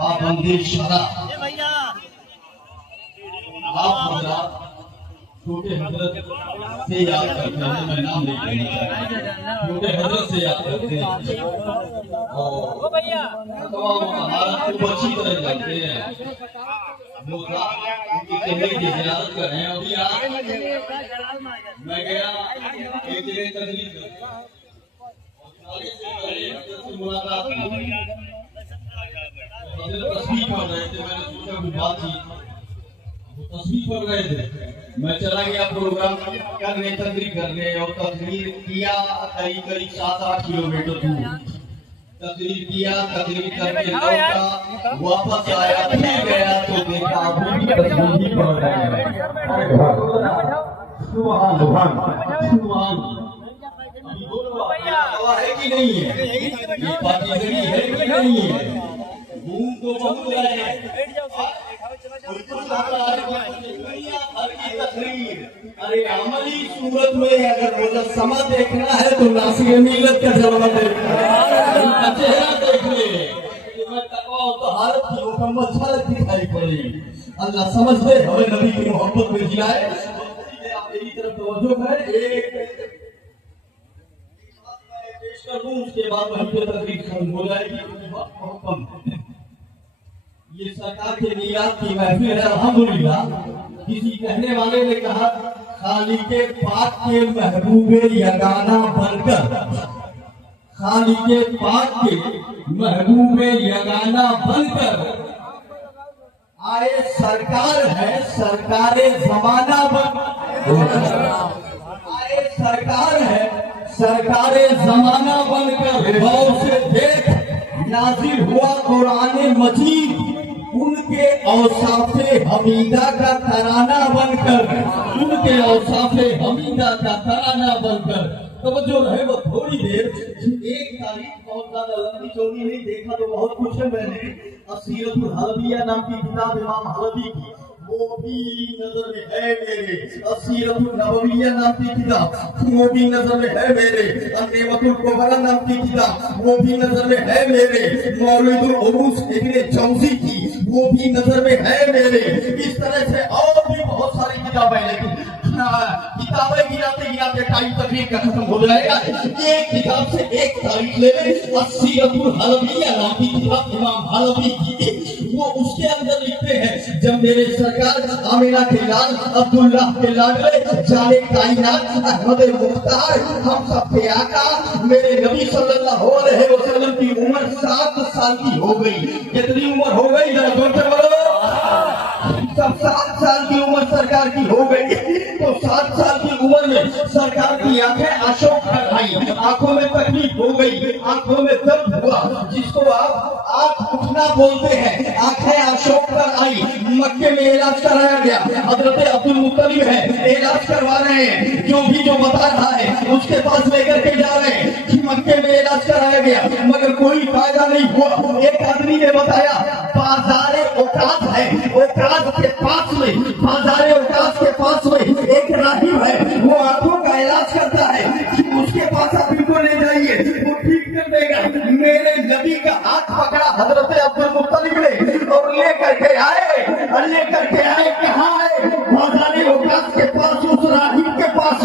पाबंदी शराब आप हजरात छोटे हजरत से याद करते हैं, मैं नाम नहीं लेना चाहता, छोटे हजरत से याद करते हैं और तमाम महाराज को अच्छी तरह जानते हैं। उनकी चेहरे की जियारत कर रहे हैं। अभी आज मैं गया एक जगह तकलीफ मुलाकात तस्वीर पढ़ रहे थे, मैंने सोचा कोई बातचीत, तस्वीर पढ़ रहे थे, मैं चला गया प्रोग्राम करने, तकरीर करने और तकरीर किया करीब करीब 7-8 किलोमीटर दूर तकरीर किया, तकरीर करके लौटा, वापस आया, फिर गया तो देखा अभी भी तस्वीर पढ़ रहे हैं। सुभान सुभान है कि नहीं है, ये पाकिस्तानी है कि नहीं है, मुंह को बहुत लाए अरे अमली सूरत में अगर मुजस्समा देखना है तो नासिर मिलत का जवाब देखना है, उनका चेहरा देख ले, मैं तकवा और तहारत की मुकम्मल झलक दिखाई पड़ी। अल्लाह समझ ले हमें नबी की मोहब्बत में जिलाए। आप मेरी तरफ तवज्जो करें, एक पेश कर दूं, उसके बाद वहीं पे तकरीर खत्म हो जाएगी। ये सरकार के मीलाद की महफिल है, अल्हम्दुलिल्लाह। किसी कहने वाले ने कहा खालिके पाक के महबूबे यगाना बनकर, खालिके पाक के महबूबे यगाना बनकर आए सरकार है, सरकारे जमाना बन आए सरकार है, सरकारे जमाना बनकर गौर से देख नाजिल हुआ कुरान मजीद, उनके औसाफे हमीदा का तराना बनकर, उनके औसाफे हमीदा का तराना बनकर। तो जो रहे वो थोड़ी देर, एक तारीख बहुत ज्यादा लंबी चौड़ी नहीं, देखा तो बहुत कुछ है। मैंने असीरतुल हलबिया नाम की किताब इमाम हलबी की, वो भी नजर में है मेरे, असीरतुल नबविया नाम की किताब वो भी नजर में है मेरे, अन्नेमतुल कुबरा नाम की किताब वो भी नजर में है मेरे, मौलिदुल उरूस इब्ने जौजी की वो भी नजर में है मेरे। इस तरह से और भी बहुत सारी किताबें, लेकिन किताबें गिराते गिराते टाइम तकरीर का खत्म हो जाएगा। एक किताब से एक तारीख ले लें, असीरतुल हलबिया नाम की किताब इमाम हलबी की, वो उसके अंदर लिखते हैं जब मेरे सरकार आमिना के लाल अब्दुल्ला के लाडले जाने कायनात अहमद मुख्तार हम सब के आका मेरे नबी सल्लल्लाहु अलैहि वसल्लम की उम्र 7 साल की हो गई। कितनी उम्र हो गई जरा जोर से बोलो, सब 7 साल की उम्र सरकार की हो गई। तो 7 साल की उम्र में सरकार की आंखें अशोक कर आई, आंखों में तकलीफ हो गई, आंखों में दर्द हुआ, जिसको आप आंख उठना बोलते हैं, आंखें अशोक कर आई। मक्के में इलाज कराया गया, हजरत अब्दुल मुत्तलिब है इलाज करवा रहे हैं, जो बता रहा है उसके पास लेकर के जा रहे हैं कि मक्के में इलाज कराया गया मगर कोई फायदा नहीं हुआ। एक आदमी ने बताया बाजारे औकात है, औकात के पास में, बाजारे औकात के पास में एक राहिब है, वो आंखों का इलाज करता है, उसके पास आप बिल्कुल ले जाइए, वो ठीक कर देगा। मेरे नबी का हाथ पकड़ा हजरत अब्दुल मुत्तलिब ने और लेकर के आए कहाँ आए, बाजारे औकात के पास, उस राहिब के पास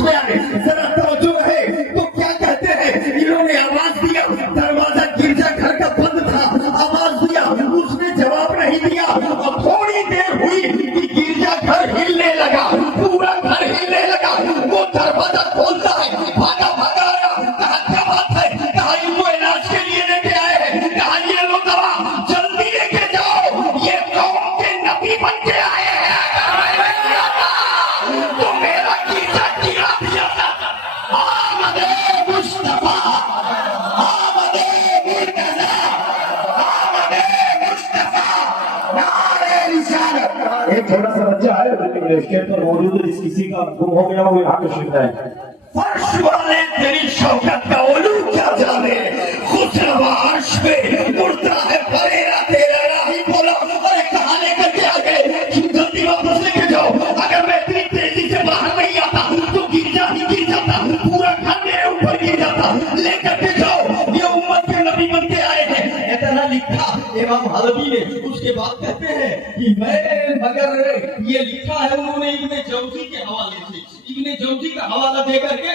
में आए। जरा तवज्जो है तो क्या कहते हैं, इन्होंने आवाज दिया, दरवाजा गिरजा घर का बंद था, आवाज दिया, उसने जवाब नहीं दिया। और थोड़ी देर हुई कि गिरजा घर हिलने लगा, पूरा घर हिलने लगा। वो दरवाजा खोलता है, भागा आया, कहा क्या बात है, कहा इनको इलाज के लिए लेके आए हैं, कहा ये लो दवा, जल्दी लेके जाओ, ये कौम के नबी बन के आए हैं। तो मेरा गिरजा गिरा दिया था। आमदे मुस्तफा, आमदे मुर्तजा, आमदे एक छोटा सा बच्चा है स्टेज पर मौजूद है, किसी का गुम हो गया वो यहाँ पे सुन रहा है। फर्श वाले तेरी शौकत का ओलू क्या जाने, खुशरवा अर्श पे उड़ता है फरेरा तेरा राही बोला। अरे कहाँ लेकर के आ गए, जल्दी वापस लेके जाओ। अगर मैं इतनी तेजी से बाहर नहीं आता तो गिर जाता, पूरा घर मेरे ऊपर गिर जाता। लेकर के जाओ, ये उम्मत के नबी बन के आए हैं। इतना लिखा इमाम हलवी ने। उसके बाद कहते हैं कि मगर ये लिखा है उन्होंने इब्ने जौजी के हवाले से, इब्ने जौजी का हवाला देकर के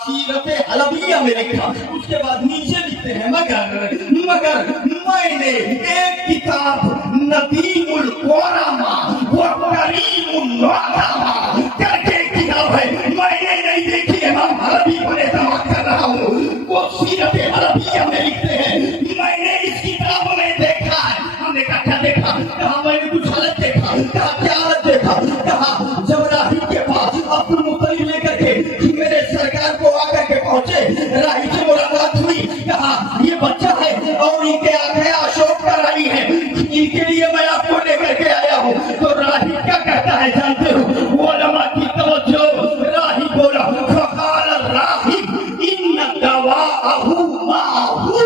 सीरत हलविया में लिखा। उसके बाद नीचे लिखते हैं मगर मैंने एक किताब नदीमुल कुरामा व करीमुन नादामा करके किताब है, मैंने नहीं देखी। इमाम हलवी बने दावा कर रहा हूँ, वो सीरत हलविया में लिखते हैं मैंने इस किताब में देखा है। हमने कहा क्या देखा? कहा मैंने कुछ अलग देखा। कहा क्या अलग देखा? कहा जब राही के पास अब्दुल मुत्तलिब लेकर के मेरे सरकार को आकर के पहुंचे, राही से मुलाकात हुई। कहा ये बच्चा है और इनके आंखें अशोक का राही है, इनके लिए मैं आपको लेकर के आया हूँ। तो राही क्या कहता है जानते हो? वो उलमा की तवज्जो, राही बोला फकाल राही इन दवाअहु माहू।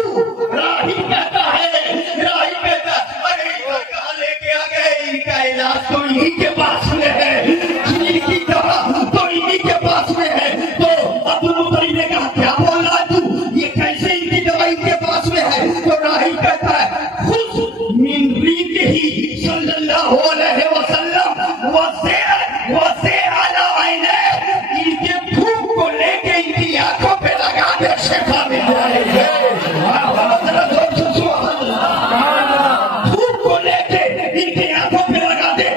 राही कहता है अरे इनका कहाँ लेके आ गए, इनका इलाज तो इन्हीं के पास में है, इनकी दवा तो इन्हीं के पास में है। तो अब्दुल मुत्तलिब ने कहा क्या बोल रहा है तू, ये कैसे इनकी दवा इनके पास में है? तो राही कहता है खुद मिन रीतिही सल्लल्लाहु अलैहि वसल्लम वसे अला ऐने, इनके धूप को लेके इनकी आंखों पे लगा दे, शिफा मिल जाएगी। धूप को लेके इनकी आंखों पे लगा दे,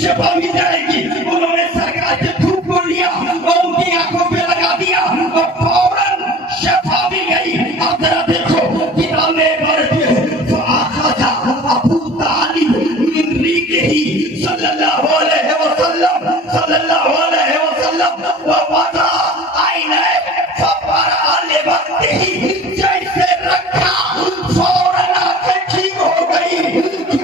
शिफा मिल जाएगी। उन्होंने सरकार से धूप को लिया और उनकी आंखों पे लगा दिया और फौरन शिफा भी गई। अब जरा देखो किताब में पढ़ते अबू तालिब मिन रीतिही सल्लल्लाहु अलैहि वसल्लम ववदा आइने फबरा लिबतिही, जैसे रखा फौरन आंखें ठीक हो गई।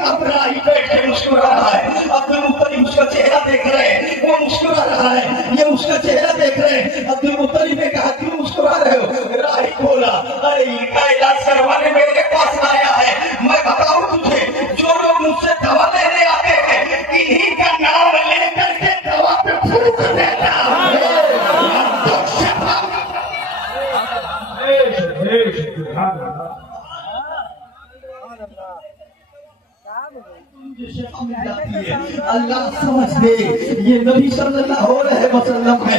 अब राही बैठ के मुस्कुरा रहा है, अब्दुल मुत्तलिब उसका चेहरा देख रहे हैं, वो मुस्कुरा रहा है, ये उसका चेहरा देख रहे हैं। अब्दुल मुत्तलिब ने कहा क्यों मुस्कुरा रहे हो? राही बोला अरे इनका इलाज करवाने मेरे पास आया है। मैं बताऊं तुझे, जो लोग मुझसे दवा लेने आते हैं इन्हीं का नाम लेकर के दवा पे फूंक देता है। अल्लाह समझ दे, ये नबी सल्लल्लाहु अलैहि वसल्लम है,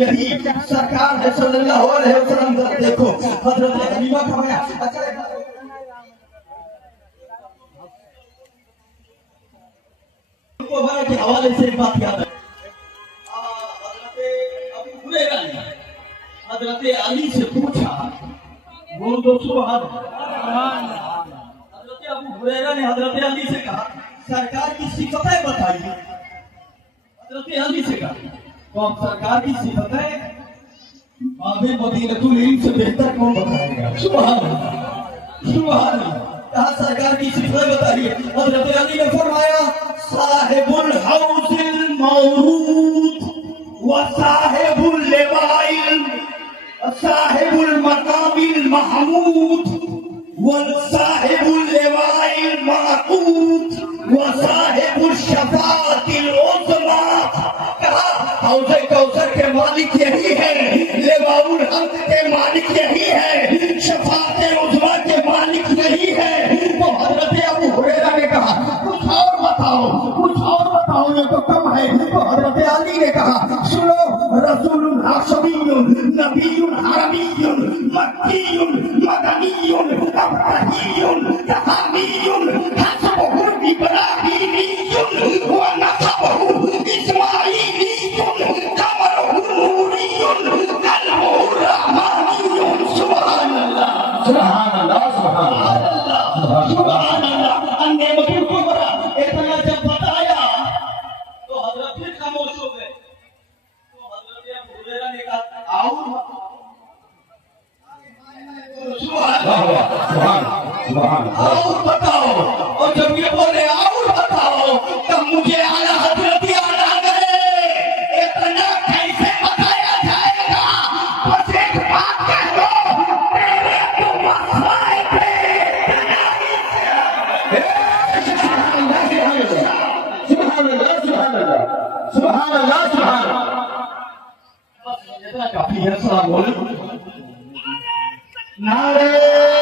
यही सरकार है सल्लल्लाहु अलैहि वसल्लम। देखो हजरत हलीमा का बयान के हवाले से एक बात याद है। हजरत अली से पूछा, बोल दो सुभान। हजरत अबू हुरैरा ने हजरत अली से कहा सरकार की सिफतें बताइए। हजरत अली से कहा तो अब सरकार की सिफतें बाबे मदीनतुल इल्म से बेहतर कौन बताएगा? सुभान अल्लाह, सुभान अल्लाह। कहा सरकार की सिफतें बताइए। हजरत अली ने फरमाया साहिबुल हौज़िल मौरूद व साहिबुल लिवाइल साहिबुल मकामिल महमूद व साहिबुल लिवाइल महमूद व साहिबुल शफाअतिल उज़मा। कहा हौज़े कौसर के मालिक यही है, लिवाउल हम्द के मालिक यही है, शफाअत उज़मा के मालिक यही है। तो हजरत अबू हुरैरा ने कहा कुछ और बताओ, ये तो कम है। तो हजरत अली ने कहा सुनो, रसूलुन हाशमियुन नबियुन हरमियुन मक्कियुन मदनियुन अब्राहियुन तहामियुन हसबुहु इब्राहिमियुन व नसबुहु इस्माइलियुन कमरुहु नूरियुन कल्बुहु रहमानियुन। सुभान अल्लाह, सुभान अल्लाह, सुभान अल्लाह, सुभान अल्लाह। अन्य मखलूक को इतना जब बताया तो हजरत फिर खामोश हो गए। तो हजरत अबू हुरैरा ने कहा आओ सुभान सुभान और बताओ। और जब ये बोले और बताओ तब मुझे سبحان اللہ سبحان اللہ. اتنا کافی ہے. السلام علیکم. نعرہ